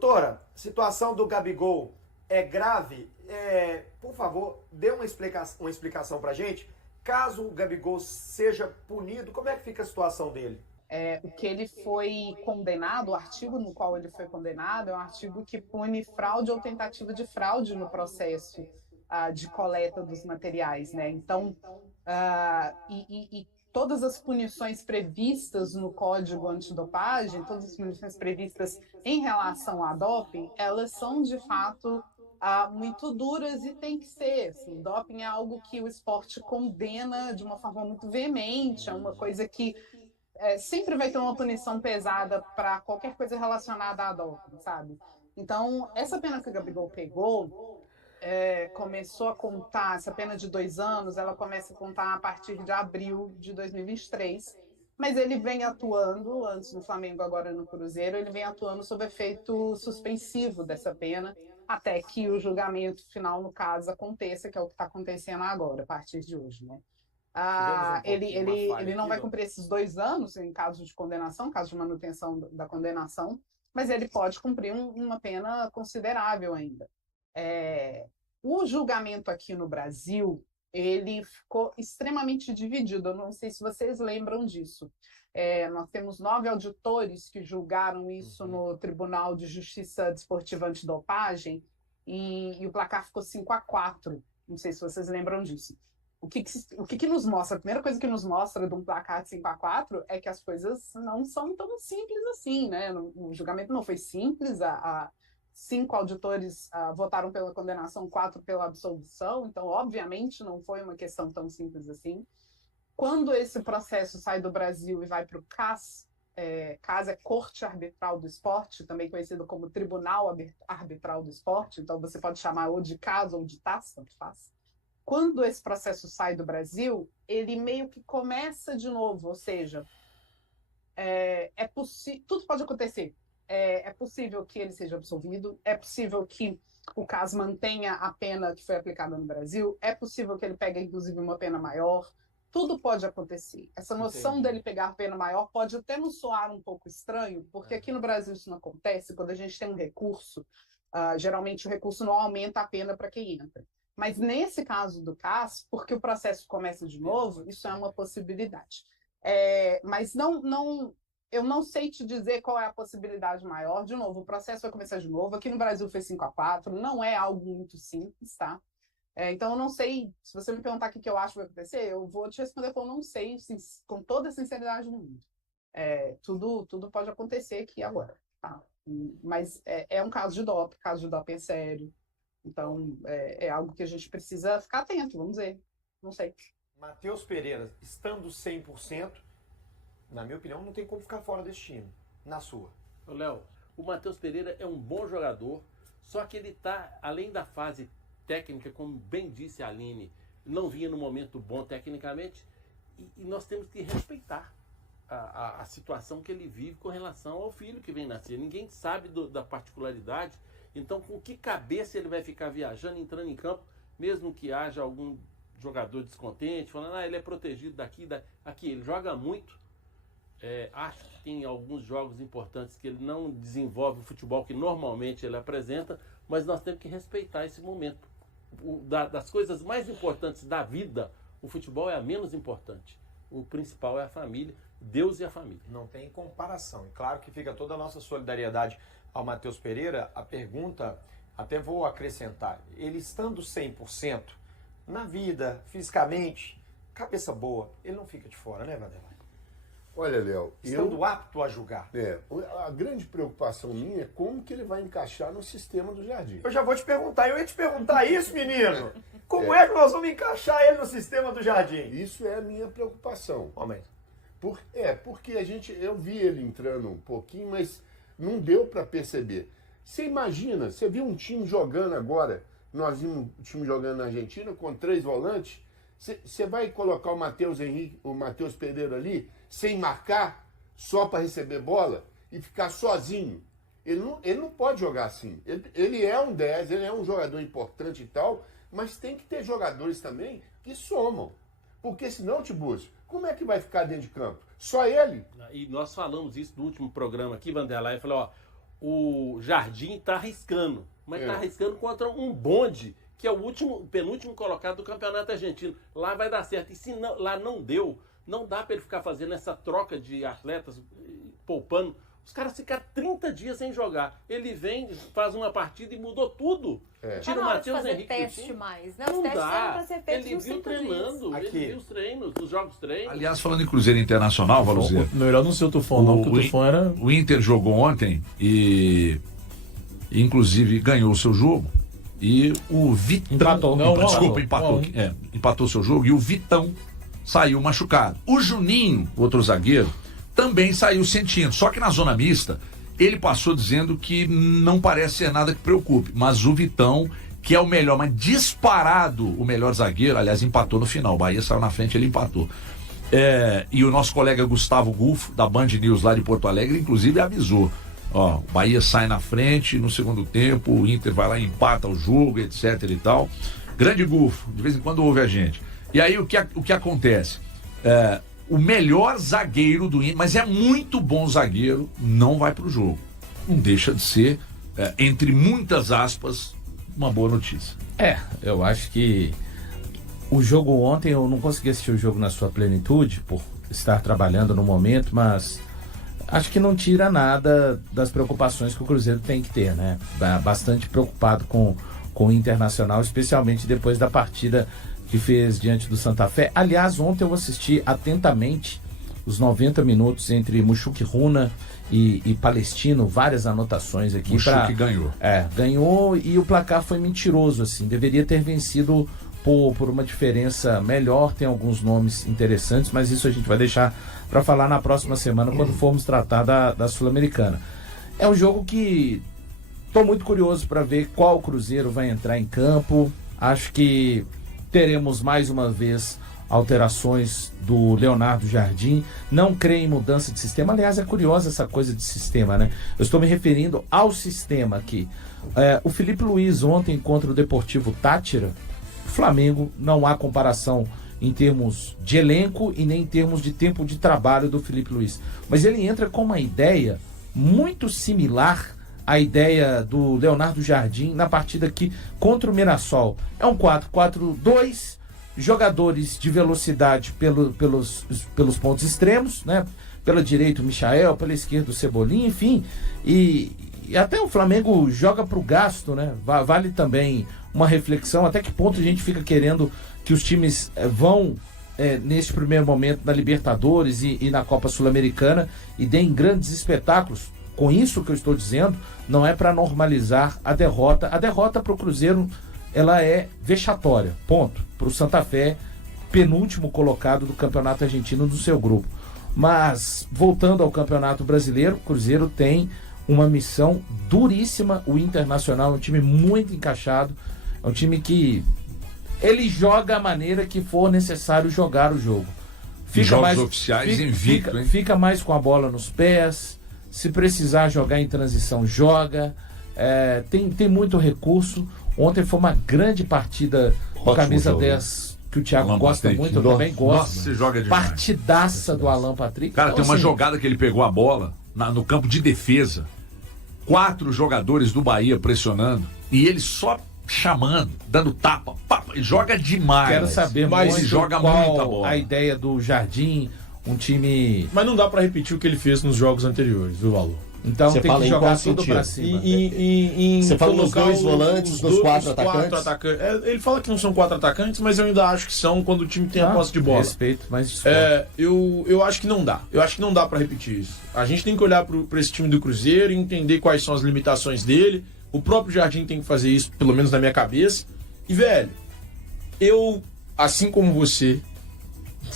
Doutora, situação do Gabigol é grave? Por favor, dê uma explicação pra gente. Caso o Gabigol seja punido, como é que fica a situação dele? O que ele foi condenado, o artigo no qual ele foi condenado, é um artigo que pune fraude ou tentativa de fraude no processo de coleta dos materiais, né? Então, e todas as punições previstas no Código Antidopagem, todas as punições previstas em relação à doping, elas são de fato muito duras e tem que ser. Assim, doping é algo que o esporte condena de uma forma muito veemente, é uma coisa que sempre vai ter uma punição pesada para qualquer coisa relacionada à doping, sabe? Então, essa pena que o Gabigol pegou começou a contar, essa pena de 2 anos, ela começa a contar a partir de abril de 2023, mas ele vem atuando, antes no Flamengo, agora no Cruzeiro, ele vem atuando sob efeito suspensivo dessa pena, até que o julgamento final, no caso, aconteça, que é o que está acontecendo agora, a partir de hoje, né? Tivemos um Ele, pouquinho uma ele, falha ele não aqui, vai cumprir esses 2 anos em caso de condenação, caso de manutenção da condenação, mas ele pode cumprir uma pena considerável ainda. É, o julgamento aqui no Brasil, ele ficou extremamente dividido. Eu não sei se vocês lembram disso. Nós temos 9 auditores que julgaram isso no Tribunal de Justiça Desportiva Antidopagem e o placar ficou 5-4. Não sei se vocês lembram disso. O que nos mostra? A primeira coisa que nos mostra de um placar de 5-4 é que as coisas não são tão simples assim, né? O julgamento não foi simples, 5 auditores votaram pela condenação, 4 pela absolvição, então, obviamente, não foi uma questão tão simples assim. Quando esse processo sai do Brasil e vai para o CAS, CAS é Corte Arbitral do Esporte, também conhecido como Tribunal Arbitral do Esporte, então você pode chamar ou de CAS ou de TAS, tanto faz. Quando esse processo sai do Brasil, ele meio que começa de novo, ou seja, tudo pode acontecer. É possível que ele seja absolvido, é possível que o caso mantenha a pena que foi aplicada no Brasil, é possível que ele pegue, inclusive, uma pena maior. Tudo pode acontecer. Essa noção dele pegar pena maior pode até nos soar um pouco estranho, porque aqui no Brasil isso não acontece. Quando a gente tem um recurso, geralmente o recurso não aumenta a pena para quem entra. Mas nesse caso do CAS, porque o processo começa de novo, isso é uma possibilidade. Mas eu não sei te dizer qual é a possibilidade maior. De novo, o processo vai começar de novo. Aqui no Brasil foi 5-4, não é algo muito simples, tá? Então, eu não sei, se você me perguntar o que eu acho que vai acontecer, eu vou te responder que eu não sei, com toda a sinceridade do mundo. Tudo pode acontecer aqui agora, tá? Mas é um caso de doping é sério. Então, é algo que a gente precisa ficar atento, vamos ver. Não sei. Matheus Pereira, estando 100%, na minha opinião, não tem como ficar fora desse time. Na sua. Léo, o Matheus Pereira é um bom jogador, só que ele está, além da fase técnica, como bem disse a Aline, não vinha no momento bom tecnicamente, e nós temos que respeitar a situação que ele vive com relação ao filho que vem nascer. Ninguém sabe da particularidade, então com que cabeça ele vai ficar viajando, entrando em campo, mesmo que haja algum jogador descontente, falando, ele é protegido daqui. Aqui, ele joga muito. Acho que tem alguns jogos importantes que ele não desenvolve o futebol que normalmente ele apresenta, mas nós temos que respeitar esse momento. Das coisas mais importantes da vida, o futebol é a menos importante. O principal é a família, Deus e a família. Não tem comparação. E claro que fica toda a nossa solidariedade ao Matheus Pereira. A pergunta, até vou acrescentar, ele estando 100% na vida, fisicamente, cabeça boa, ele não fica de fora, né, Vanderlei? Olha, Léo, estando apto a julgar. A grande preocupação minha é como que ele vai encaixar no sistema do Jardim. Eu já vou te perguntar, eu ia te perguntar isso, menino. Como é que nós vamos encaixar ele no sistema do Jardim? Isso é a minha preocupação. Momento. Porque eu vi ele entrando um pouquinho, mas não deu para perceber. Você imagina, você viu um time jogando agora, nós vimos um time jogando na Argentina com 3 volantes, você vai colocar o Matheus Pereira ali, sem marcar, só para receber bola e ficar sozinho. Ele não pode jogar assim. Ele é um 10, ele é um jogador importante e tal, mas tem que ter jogadores também que somam. Porque senão, Tiburcio, como é que vai ficar dentro de campo? Só ele? E nós falamos isso no último programa aqui, Vanderlei, falou, o Jardim está arriscando, mas está arriscando contra um bonde, que é o penúltimo colocado do Campeonato Argentino. Lá vai dar certo. E se não, lá não deu, não dá para ele ficar fazendo essa troca de atletas, poupando. Os caras ficaram 30 dias sem jogar. Ele vem, faz uma partida e mudou tudo. Tira o Matheus Henrique. Teste mais, né? Não Os testes dá. eram para ser feitos Ele nos viu 5 treinando, dias. ele viu os treinos, os jogos treinos. Aliás, falando em Cruzeiro Internacional, Valuzeiro. Melhor não ser o Tufão, não, porque o Tufão era... O Inter jogou ontem e inclusive ganhou o seu jogo. E o Vitão... Empatou o seu jogo e o Vitão saiu machucado. O Juninho, outro zagueiro, também saiu sentindo. Só que na zona mista, ele passou dizendo que não parece ser nada que preocupe. Mas o Vitão, que é o melhor, mas disparado o melhor zagueiro, aliás, empatou no final. O Bahia saiu na frente, ele empatou. E o nosso colega Gustavo Gulfo, da Band News lá de Porto Alegre, inclusive avisou. Ó, o Bahia sai na frente no segundo tempo, o Inter vai lá e empata o jogo, etc e tal. Grande Gulfo, de vez em quando ouve a gente. E aí o que acontece? O melhor zagueiro do Inter, mas é muito bom zagueiro, não vai pro jogo. Não deixa de ser, entre muitas aspas, uma boa notícia. Eu acho que o jogo ontem, eu não consegui assistir o jogo na sua plenitude, por estar trabalhando no momento, mas acho que não tira nada das preocupações que o Cruzeiro tem que ter, né? Bastante preocupado com o Internacional, especialmente depois da partida que fez diante do Santa Fé. Aliás, ontem eu assisti atentamente os 90 minutos entre Mushuki Runa e Palestino, várias anotações aqui. Mushuki ganhou. Ganhou e o placar foi mentiroso, assim. Deveria ter vencido por uma diferença melhor. Tem alguns nomes interessantes, mas isso a gente vai deixar para falar na próxima semana, quando formos tratar da Sul-Americana. É um jogo que estou muito curioso para ver qual Cruzeiro vai entrar em campo. Acho que teremos mais uma vez alterações do Leonardo Jardim. Não creio em mudança de sistema. Aliás, é curiosa essa coisa de sistema, né? Eu estou me referindo ao sistema aqui. O Felipe Luiz ontem contra o Deportivo Táchira, Flamengo, não há comparação em termos de elenco e nem em termos de tempo de trabalho do Felipe Luiz. Mas ele entra com uma ideia muito similar à ideia do Leonardo Jardim na partida aqui contra o Mirassol. É um 4-4-2, jogadores de velocidade pelos pontos extremos, né? Pela direita o Michael, pela esquerda o Cebolinha, enfim. E até o Flamengo joga para o gasto, né? Vale também uma reflexão, até que ponto a gente fica querendo que os times vão neste primeiro momento na Libertadores e na Copa Sul-Americana e deem grandes espetáculos. Com isso que eu estou dizendo, não é para normalizar a derrota. A derrota para o Cruzeiro, ela é vexatória, ponto. Para o Santa Fé, penúltimo colocado do Campeonato Argentino do seu grupo. Mas, voltando ao Campeonato Brasileiro, o Cruzeiro tem uma missão duríssima. O Internacional é um time muito encaixado, é um time que ele joga a maneira que for necessário jogar o jogo. Oficiais invicto, hein? Fica mais com a bola nos pés. Se precisar jogar em transição, joga. Tem muito recurso. Ontem foi uma grande partida com camisa 10, que o Thiago gosta muito, eu também gosto. Nossa, você joga demais. Partidaça do Alan Patrick. Cara, então, tem uma jogada que ele pegou a bola no campo de defesa. 4 jogadores do Bahia pressionando e ele só chamando, dando tapa. Joga demais. Quero saber mais muito joga qual muita bola. A ideia do Jardim, um time... Mas não dá pra repetir o que ele fez nos jogos anteriores, viu, Valor? Então você tem que jogar tudo sentido? pra cima. Você fala nos 2 volantes, dos 4 atacantes? Ele fala que não são 4 atacantes, mas eu ainda acho que são quando o time tem a posse de bola. Respeito, mas eu acho que não dá. Eu acho que não dá pra repetir isso. A gente tem que olhar pra esse time do Cruzeiro e entender quais são as limitações dele. O próprio Jardim tem que fazer isso, pelo menos na minha cabeça. E, velho, eu, assim como você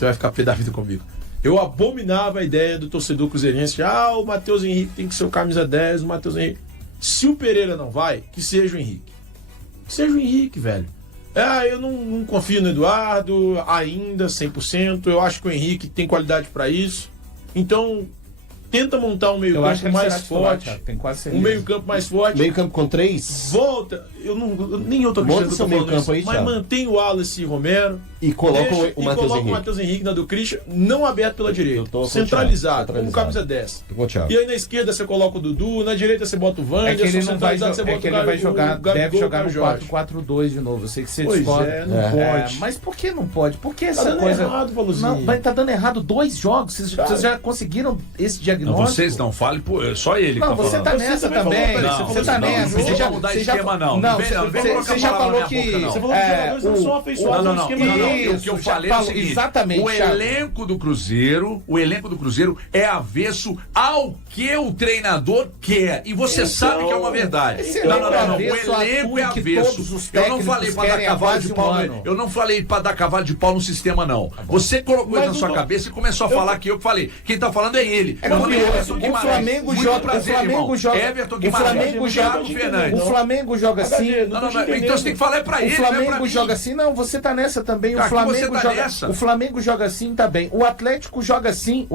vai ficar pé da vida comigo, eu abominava a ideia do torcedor cruzeirense. O Matheus Henrique tem que ser o camisa 10, o Matheus Henrique. Se o Pereira não vai, que seja o Henrique. Que seja o Henrique, velho. Eu não confio no Eduardo ainda, 100%. Eu acho que o Henrique tem qualidade pra isso. Então, tenta montar um Eu meio acho que campo ele mais será titular, forte. Thiago, tem quase Um certeza. meio campo mais forte. Meio campo com 3. Volta. Nem eu tô Monta acreditando que eu seu tô meio falando campo isso, aí, mas Thiago. mantém o Wallace e Romero. E coloca Deixa- o Matheus coloca o Henrique. Matheus Henrique na do Christian, não aberto pela Eu direita. tô com o Centralizado, Thiago, como camisa 10. Tô com o Thiago. E aí na esquerda você coloca o Dudu, na direita você bota o É Wander, que ele não vai, centralizado você bota é que o ele vai o jogar, Gabigol, deve jogar o no Jorge. 4-4-2 de novo. Eu sei que você Pois discorda. é, não pode. Mas por que não pode? Por que Tá essa dando coisa... errado, Valuzinho. Não, vai estar dando errado 2 jogos. Vocês já conseguiram esse Não, diagnóstico? vocês não falem, só ele Não, que você tá tá falando. nessa também também. falou, peraí, Você você tá falou, nessa. não Você já vou mudar você já- esquema, não. Não, Vem, você não, vem colocar você já palavra falou na que... minha boca, não. Você falou que os jogadores não são afeiçoados Não, ao não, esquema não, do não. jogo. O que eu Isso, já falei é o falou, seguinte: exatamente, o Thiago. elenco do Cruzeiro é avesso ao que o treinador quer. E você sabe que é uma verdade. esse Não, elenco não, é não. O avesso a elenco tudo é que avesso. todos os Eu não técnicos falei para dar querem há cavalo de quase um pau. ano. Eu não falei para dar cavalo de pau no sistema, não. Você colocou Mas isso na sua não- cabeça e começou a falar que eu falei. Quem tá falando é ele. É Meu porque nome é Everton o Guimarães. Flamengo Muito joga, prazer, o Flamengo irmão. joga, Everton o Guimarães. Flamengo joga, Thiago Fernandes. o Flamengo joga assim. Não, não, não. Então você tem que falar pra ele, O não é pra Flamengo mim. joga assim, não, você tá nessa também. Cara, O Flamengo que você tá joga, nessa? o Flamengo joga assim, tá bem. O Atlético joga assim,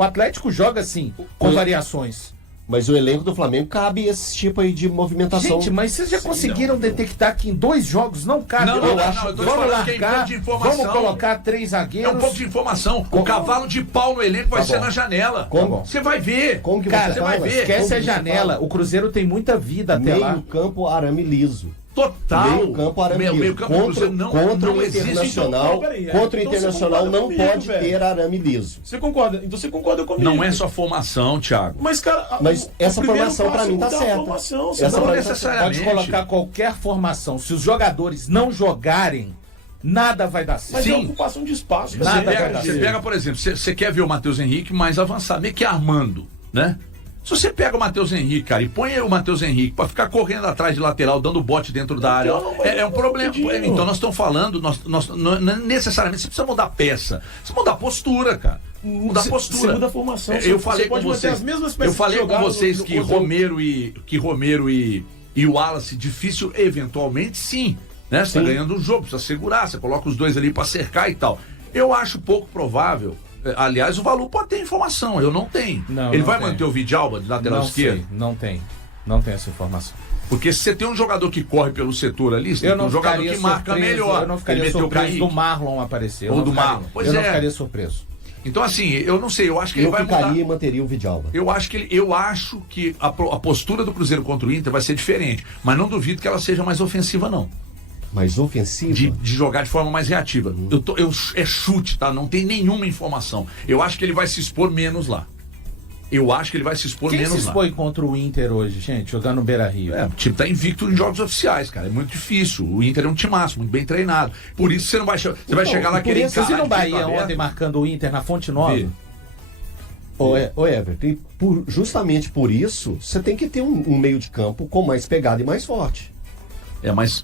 com variações. Mas o elenco do Flamengo cabe esse tipo aí de movimentação. Gente, mas vocês já conseguiram detectar que em 2 jogos não cabe? Não, Eu não, acho. não, eu tô Vamos falando que é um pouco largar, de informação. vamos colocar 3 É zagueiros. um pouco de informação. O cavalo de pau no elenco vai ser na janela. Como? Você vai ver. Como que Cara, você vai fala? ver. esquece Como a que você janela. fala? O Cruzeiro tem muita vida até lá. Meio campo arame liso. Total. Meio campo arame liso. Meio campo do Cruzeiro não Existe. Então, peraí, Contra o então você Internacional concorda não comigo, pode velho. ter arame liso. Você concorda? Então você concorda comigo. Não é só formação, Thiago. Mas, cara, Mas essa primeiro formação pra passo mim tá mudar a certa. formação, Essa senão- Não pra- necessariamente. Pode colocar qualquer formação. Se os jogadores não jogarem, nada vai dar certo. Mas é Sim. ocupação de espaço. Nada Você vai pega, dar você certo. pega, por exemplo, você quer ver o Matheus Henrique mais avançado, meio que armando, né? Se você pega o Matheus Henrique, cara, e põe o Matheus Henrique pra ficar correndo atrás de lateral, dando bote dentro da área, Então, mas é um eu problema. tô pedindo. Então nós estamos falando, não necessariamente você precisa mudar peça, você precisa mudar postura, cara. Mudar Você- postura. você muda a formação, Eu você falei com pode manter vocês. as mesmas Eu peças falei que com jogaram vocês no que contra- Romero e o Wallace, difícil, eventualmente, sim. Né? Você tá ganhando um jogo, precisa segurar, você coloca os dois ali pra cercar e tal. Eu acho pouco provável. Aliás, o Valu pode ter informação, eu não tenho. Não, Ele não vai tem. manter o Vidalba de lateral Não esquerdo? sei, não tem. Não tem essa informação. Porque se você tem um jogador que corre pelo setor ali, você Eu tem não um jogador ficaria que marca surpreso, melhor. Eu não Ele ficaria meteu o surpreso Kaique. do Marlon aparecer. Ou Eu do não ficaria- Marlon. Pois eu não é. ficaria surpreso. Então, assim, eu não sei, eu acho que ele Eu vai ficaria mudar. e manteria o Vidalba. Eu acho que a postura do Cruzeiro contra o Inter vai ser diferente. Mas não duvido que ela seja mais ofensiva, não. Mas ofensiva. De jogar de forma mais reativa. É chute, tá? Não tem nenhuma informação. Eu acho que ele vai se expor menos lá. Eu acho que ele vai se expor Quem menos se lá. expõe contra o Inter hoje, gente, jogando no Beira-Rio? O time tá invicto em jogos oficiais, cara. É muito difícil. O Inter é um timaço, muito bem treinado. Por isso você não vai, você vai chegar lá querendo Vocês viram o encarar de Bahia peito ontem aberto? marcando o Inter na Fonte Nova? Vi. Ô Everton, e justamente por isso, você tem que ter um meio de campo com mais pegada e mais forte. Mas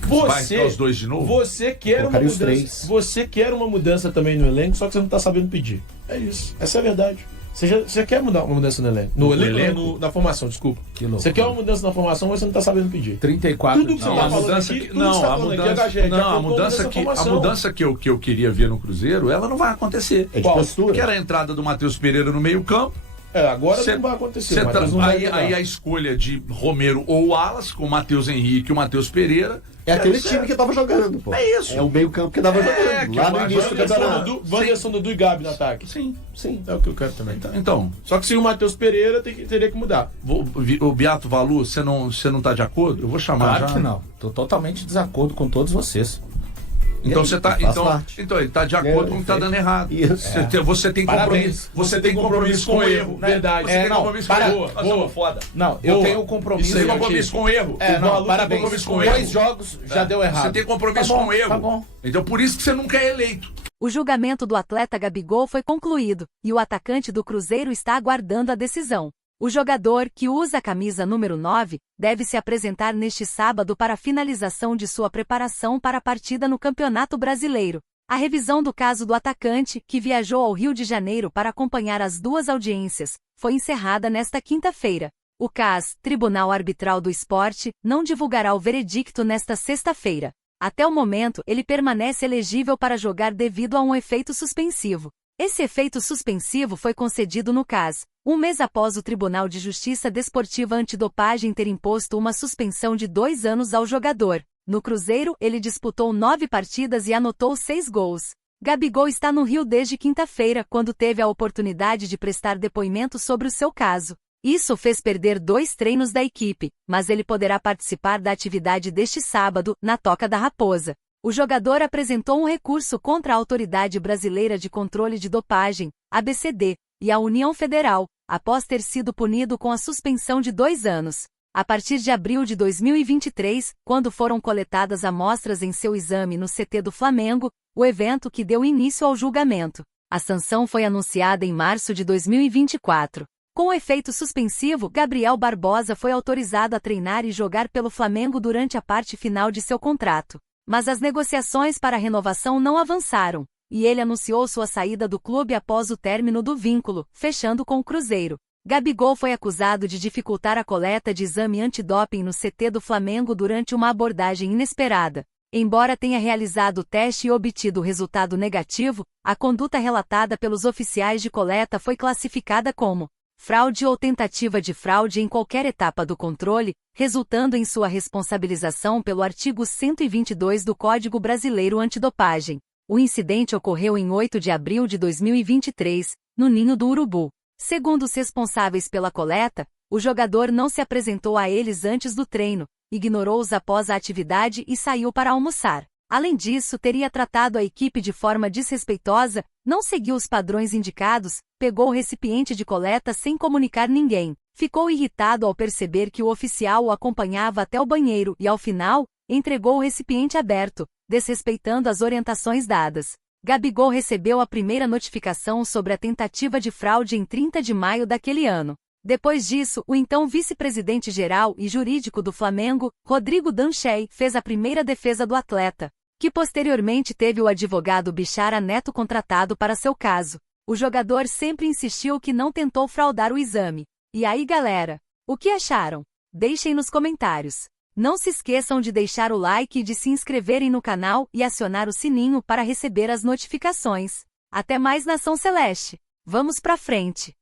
vai ficar os dois de novo? Você quer uma Colocaria os mudança. três. Você quer uma mudança também no elenco, só que você não tá sabendo pedir. É isso. Essa é a verdade. Você quer mudar uma mudança no elenco? No elenco? Na formação, desculpa. Que loucura. Você quer uma mudança na formação, mas você não tá sabendo pedir. 34 Tudo que de você Não, tá a falando mudança aqui, que, tudo que não, você tá a falando aqui, mudança, HG, não, a faltou mudança que, a formação. mudança que eu queria ver no Cruzeiro, ela não vai acontecer. É de Qual? postura. Que era a entrada do Matheus Pereira no meio-campo. Agora Cê- não vai acontecer. Cê o Matheus tá- não vai aí, jogar. aí a escolha de Romero ou Wallace, com o Matheus Henrique e o Matheus Pereira. É aquele isso time que tava jogando, pô. É isso. É o meio campo que tava É, jogando. que Lá eu no acho- início do campeonato. Wanderson, Dudu e Gabi no ataque. Sim. Sim. É o que eu quero também. Então, Só que se o Matheus Pereira teria que mudar. o Beato Valu, você não tá de acordo? Eu vou chamar Claro já. que não. Tô totalmente em desacordo com todos vocês. Então E você aí, tá. faz Então, parte. então ele tá de acordo com o que tá dando errado. Isso. Você tem Parabéns. compromisso. Você tem compromisso com o erro. Verdade. Você tem não, compromisso com o para- erro. Nós somos foda. Não, eu Boa. tenho compromisso. Você tem Isso, compromisso com o erro. É, O não, Valu tem parabéns. compromisso com o 2 erro. jogos já deu errado. Você tem compromisso Tá bom, com o erro. tá bom. Então por isso que você nunca é eleito. O julgamento do atleta Gabigol foi concluído, e o atacante do Cruzeiro está aguardando a decisão. O jogador, que usa a camisa número 9, deve se apresentar neste sábado para a finalização de sua preparação para a partida no Campeonato Brasileiro. A revisão do caso do atacante, que viajou ao Rio de Janeiro para acompanhar as 2 audiências, foi encerrada nesta quinta-feira. O CAS, Tribunal Arbitral do Esporte, não divulgará o veredicto nesta sexta-feira. Até o momento, ele permanece elegível para jogar devido a um efeito suspensivo. Esse efeito suspensivo foi concedido no CAS, Um mês após o Tribunal de Justiça Desportiva Antidopagem ter imposto uma suspensão de 2 anos ao jogador. No Cruzeiro, ele disputou 9 partidas e anotou 6 gols. Gabigol está no Rio desde quinta-feira, quando teve a oportunidade de prestar depoimento sobre o seu caso. Isso fez perder 2 treinos da equipe, mas ele poderá participar da atividade deste sábado, na Toca da Raposa. O jogador apresentou um recurso contra a Autoridade Brasileira de Controle de Dopagem, ABCD, e a União Federal, após ter sido punido com a suspensão de 2 anos. A partir de abril de 2023, quando foram coletadas amostras em seu exame no CT do Flamengo, o evento que deu início ao julgamento. A sanção foi anunciada em março de 2024. Com o efeito suspensivo, Gabriel Barbosa foi autorizado a treinar e jogar pelo Flamengo durante a parte final de seu contrato. Mas as negociações para a renovação não avançaram, e ele anunciou sua saída do clube após o término do vínculo, fechando com o Cruzeiro. Gabigol foi acusado de dificultar a coleta de exame antidoping no CT do Flamengo durante uma abordagem inesperada. Embora tenha realizado o teste e obtido o resultado negativo, a conduta relatada pelos oficiais de coleta foi classificada como fraude ou tentativa de fraude em qualquer etapa do controle, resultando em sua responsabilização pelo artigo 122 do Código Brasileiro Antidopagem. O incidente ocorreu em 8 de abril de 2023, no Ninho do Urubu. Segundo os responsáveis pela coleta, o jogador não se apresentou a eles antes do treino, ignorou-os após a atividade e saiu para almoçar. Além disso, teria tratado a equipe de forma desrespeitosa, não seguiu os padrões indicados, pegou o recipiente de coleta sem comunicar ninguém, ficou irritado ao perceber que o oficial o acompanhava até o banheiro e, ao final, entregou o recipiente aberto, desrespeitando as orientações dadas. Gabigol recebeu a primeira notificação sobre a tentativa de fraude em 30 de maio daquele ano. Depois disso, o então vice-presidente-geral e jurídico do Flamengo, Rodrigo Danchey, fez a primeira defesa do atleta, que posteriormente teve o advogado Bichara Neto contratado para seu caso. O jogador sempre insistiu que não tentou fraudar o exame. E aí, galera? O que acharam? Deixem nos comentários. Não se esqueçam de deixar o like e de se inscreverem no canal e acionar o sininho para receber as notificações. Até mais, Nação Celeste! Vamos pra frente!